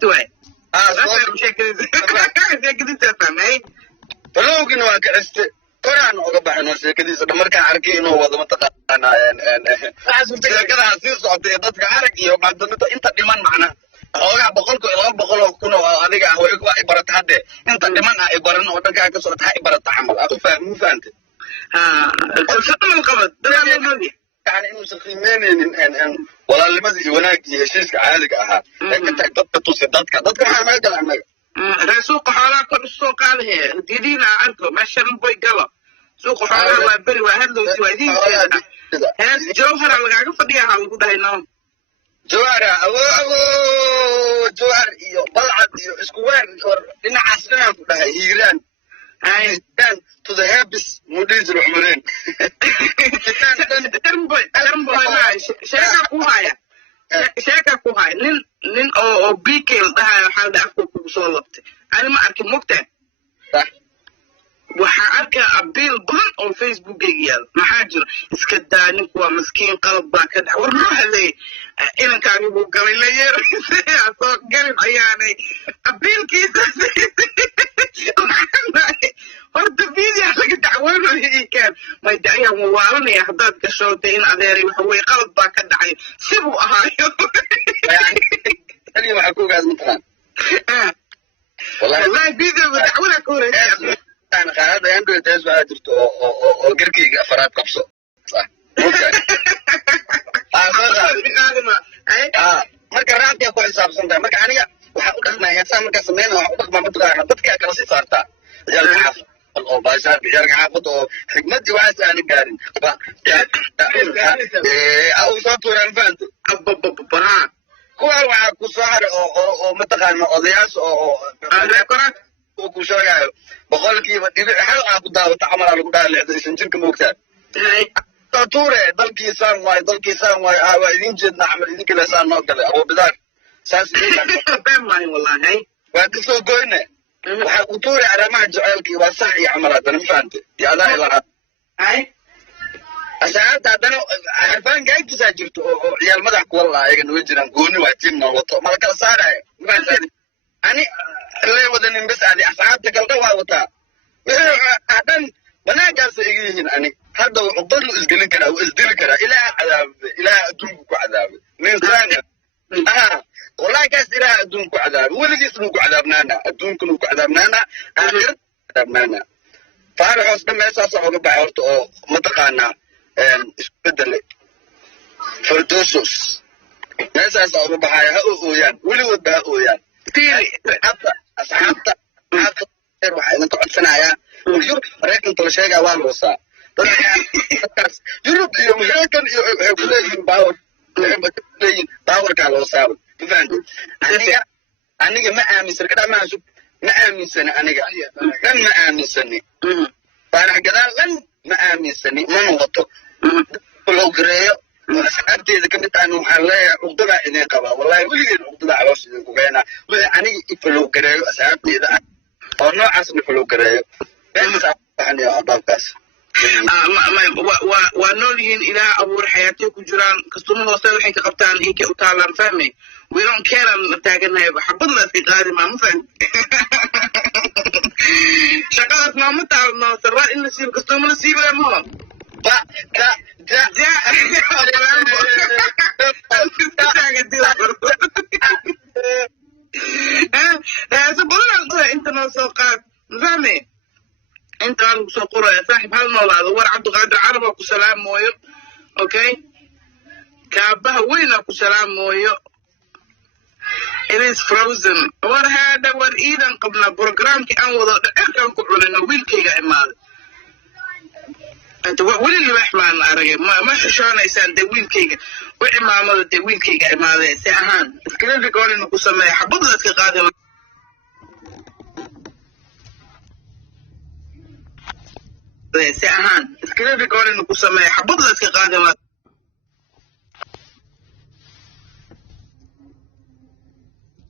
dhegeysta waay sheekadiisa fahmay falowgina waa kaciste koraan uga baxno sheekadiisa dhamarkaan arkay inuu wado mataqaanaa sheekadaha sii socotay dadka arag iyo macdamita inta dhiman macna xoogaa 200 kun oo adiga ah way waa ibarata hadde inta dhiman ah ibaran oo dhankaa ka socota ibarata camal aad u fahamtay shaqada qabad dadaaloogi يعني إنه سخيمين والله وناك هشيسك عادك أها أنت dadka tusi dadka waxaa meel gala annaga suuqa xoolaha kor suuqa lehe didiina arko meeshan boy galo suuqa xoolaha waa beri waa hadlowsi waa idin hees jawhara lagaaga fadhiyaha lagu dhahay no jawhara jawhar iyo balcad iyo isku weer dhinacaas dhinaan ku dhahay hiiraan to the habits مدير العمرين sheeka ku hay nin oo bikeel dhahayo xaalda afka ku soo labtay ani ma arkin mogtaa waxaa arkaa abiil badan oo facebookayga yaal maxaa jiro iska daa ninku waa maskiin qalab baa ka dhac war noo hadlay inankaagi buu galay la yeeraysa soo galin ayaanay abiilkiisa horta video laga dacwoonayo ikaan may dacayaan wawaalanaya haddaad gashootay in adeeray waxa weye qalad baa ka dhacay sibuu ahaayo aliya waxaa ku ogaada mataqaan wallahi videoga dacwada ka horeysa qaanada android taas waxaa jirto oo garkeyga afaraad qabso marka raabtiya ku xisaabsan tahay marka aniga waxaa u dhaqmaa heesaa markaa sameyna waxaa u dhaqmaa mataqaana dadkaa kala sii saartaa ciyaalka xaafad oo baashaar ciyaalka xaafad oo xigmadii waxaas aani gaarin au soo tuuraan fahanto kuwaa waxaa ku soo haray oo mataqaana odayaasha oo ku sheegayo boqolkiiba dhibic hal aa ku daawata camalaa lagu dhaha 60 jirka moogtaa tuure dalkiisaan waayo waa idin jeedna camal idinka leesaan noo galay abuubidaar saas wallahi waa kasoo goyne waxaa ku tuure arrimaha jaceylkii waa sax iyo camal haddana ma fahante iyo adaa ilahaa asxaabta haddana xarfaan gaankiisaa jirto oo ciyaal madax kuwa laa ayagana way jiraan gooni waa tiim noo wato mala kala saaraayo mafahantaadi ani lee wadanin bes adi asxaabta kaldha waa wataa hadhan banaankaasa iga yihiin ani hadda cuqdad lu isgelin karaa wuu isdili karaa ilaah cadaabe ilaah adduunku ku cadaabe ninsaanga wallahi kaas ilaah adduunku ku cadaabe weligiis nuu ku cadaabnaana adduunkanu ku cadaabnaana aakhira cadaabnaana faaraxoos dhan meesaasa oga baxay horta oo mataqaanaa isku bedele fardosos meesaasa oga baxaya ha ooyaan weligoodba ha ooyaan asxaabta waxaa idinka codsanayaa yurub maraykanka la sheegaa waa la wasaa dadkaas yurub iyo maraykan iyo waxay ku leeyihiin baawarkaa la wasaaba mafahanta aniga ma aaminsan kadhaa mahasub ma aaminsani aniga dhan ma aaminsani faarax gadaal dhan ma aaminsani mana wato loo gareeyo asxaabteeda ka mid aan waxaan leeyahay cugdadaa idin qabaa wallahi weligeed cugdadaa caloosha idinku keenaa wixii aniga ifalow gareeyo asxaabteeda ah oo noocaasna ifalow gareeyo beesabaxaniyo adaabkaas waa nool yihiin ilaah abuur xayaatay ku jiraan kastumada hoose waxay ka qabtaan inkay u taalaan fahmay wiilan keenan taaganahay xabad la iska qaadi maa ma fahmi shaqadaas maama taalno sarwaal in la siibo kastuma la siibayo maho انت نوصوقات فهمي انت قالوا سوقرا يا صاحب هالمولاد ور عبد القادر عرب اكو سلام مويو اوكي كابها وين اكو سلام مويو it is frozen ور هذا ور ايضا قبل بروجرام كي ان وضع كان كعلنا ويلكيغا اماد انت ولي اللي بحمان ارغي ما حشانيسان دي ويلكيغا وعمامده دي ويلكيغا اماد سي اهان اسكرين ريكوردين ku sameey xabad la iska qaadi si ahaan iskala recording ku sameey xabad la iska qaadi